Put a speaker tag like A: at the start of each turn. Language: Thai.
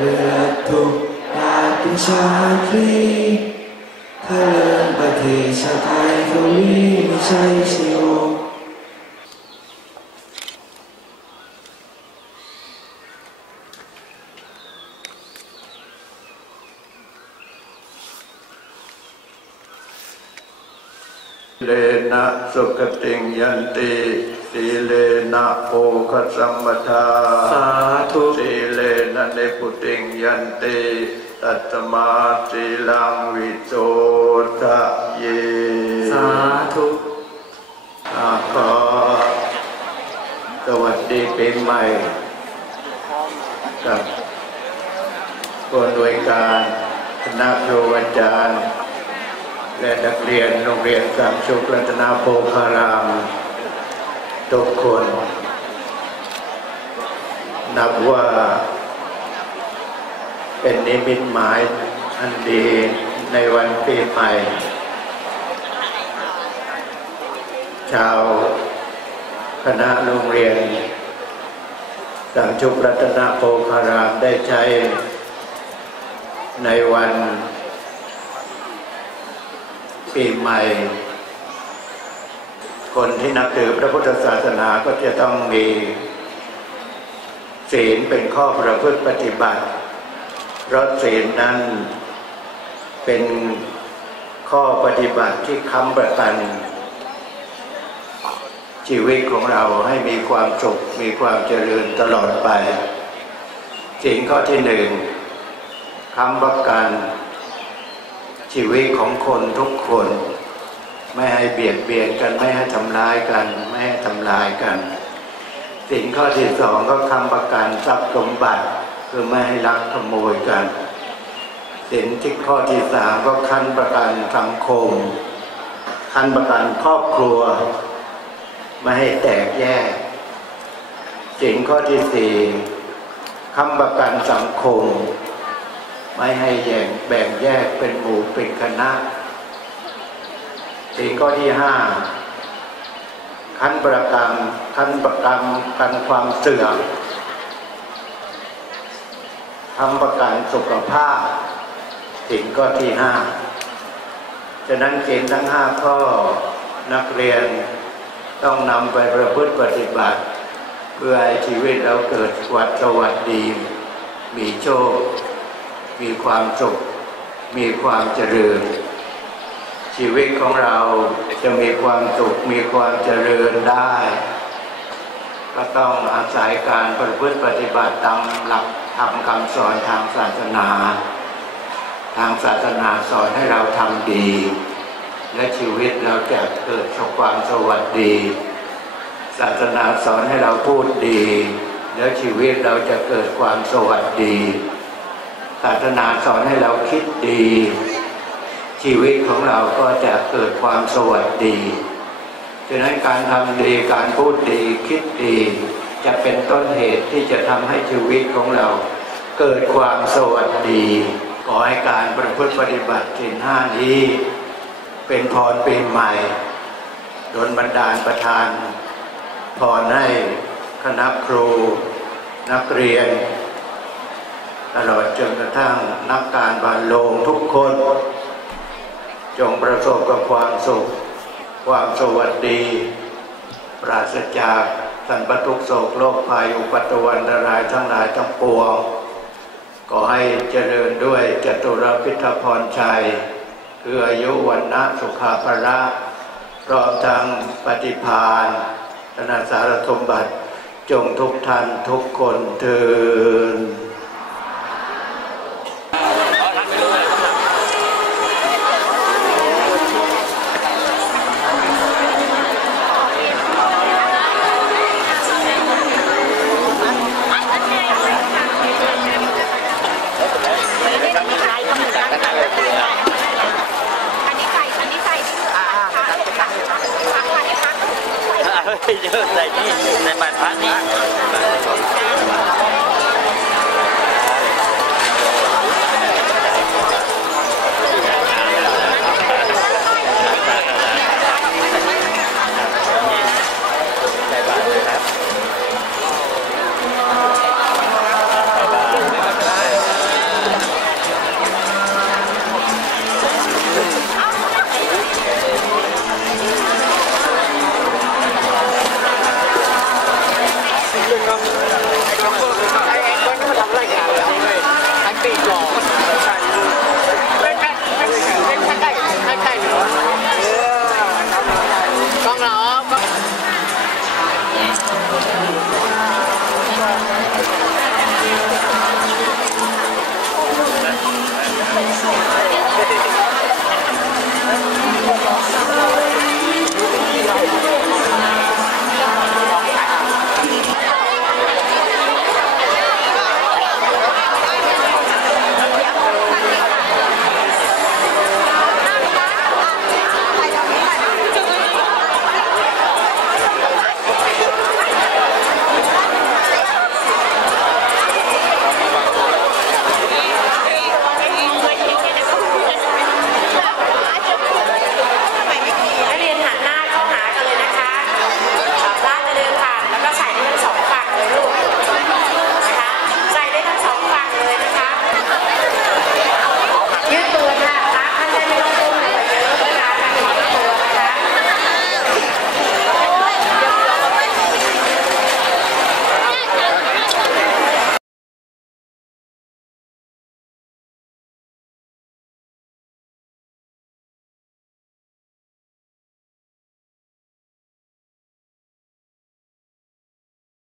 A: เลือดทุกอยากเป็นชาตรีถ้าเลินประเทศชาไทยเกามีไม่ใช่ชิโอ
B: เลนะสุขติงยันติสีเลนะโภคสัมปทา
A: สาธุ
B: สีเลนะเนปุติงยันติตัตมาสีลังวิโสทะเย
A: สาธุ
B: อ่าขอสวัสดีปีใหม่กับผู้อำนวยการคณะครูอาจารย์ และนักเรียนโรงเรียนสามชุกรัตนาโพคารามทุกคน นับว่าเป็นนิมิตหมายอันดีในวันปีใหม่ ชาวคณะโรงเรียนสามชุกรัตนาโพคารามได้ใช้ในวัน ปีใหม่ คนที่นับถือพระพุทธศาสนาก็จะต้องมีศีลเป็นข้อประพฤติปฏิบัติ เพราะศีลนั้นเป็นข้อปฏิบัติที่ค้ำประกัน ชีวิตของเราให้มีความสุขมีความเจริญตลอดไปศีลข้อที่หนึ่งค้ำประกัน ชีวิตของคนทุกคน ไม่ให้เบียดเบียนกันไม่ให้ทำร้ายกัน ไม่ให้ทำลายกัน สิ่งข้อที่สองก็คำประกันทรัพย์สมบัติคือไม่ให้ลักขโมยกันสิ่งที่ข้อที่สามก็ขั้นประกันสังคมขั้นประกันครอบครัว ไม่ให้แตกแยกสิ่งข้อที่สี่คำประกันสังคม ไม่ให้แยกแบ่งแยกเป็นหมู่เป็นคณะสิ่งข้อที่ห้าขั้นประกันขั้นประกันกันความเสื่อมทำประกันสุขภาพสิ่งข้อที่ห้าฉะนั้นเกณฑ์ทั้งห้าข้อนักเรียนต้องนำไปประพฤติปฏิบัติ เพื่อให้ชีวิตเราเกิดวัดสวัสดี มีโชค มีความสุข มีความเจริญ ชีวิตของเราจะมีความสุข มีความเจริญได้ ก็ต้องอาศัยการประพฤติปฏิบัติตามหลักธรรมคำสอนทางศาสนา ทางศาสนาสอนให้เราทำดี และชีวิตเราจะเกิดความสวัสดี ศาสนาสอนให้เราพูดดี แล้วชีวิตเราจะเกิดความสวัสดี ศาสนาสอนให้เราคิดดี ชีวิตของเราก็จะเกิดความสวัสดีฉะนั้นการทำดีการพูดดีคิดดี จะเป็นต้นเหตุที่จะทำให้ชีวิตของเรา เกิดความสวัสดีขอให้การประพฤติปฏิบัติสิ่งห้านี้ เป็นพรปีใหม่โดนบันดาลประทานพรให้คณะครู นักเรียน ตลอดจนกระทั่งนักการบานโลงทุกคน จงประสบกับความสุข ความสวัสดี ปราศจากสันปทุกโศกโรคภัยอุปัตวันตรายทั้งหลายทั้งปวงก็ให้เจริญด้วยจตุรพิทพรชัย คืออายุวันนะสุขาภระพร้อมทั้งปฏิพานธนาสารสมบัติจงทุกท่านทุกคนเทิน
C: อันนี้ใส่อันนี้ใส่ชื่ออ่าพักพักพักพักพัก
D: เฮ้ยเยอะ ใดนี้ใส่บาตรพระนี่ Thank you.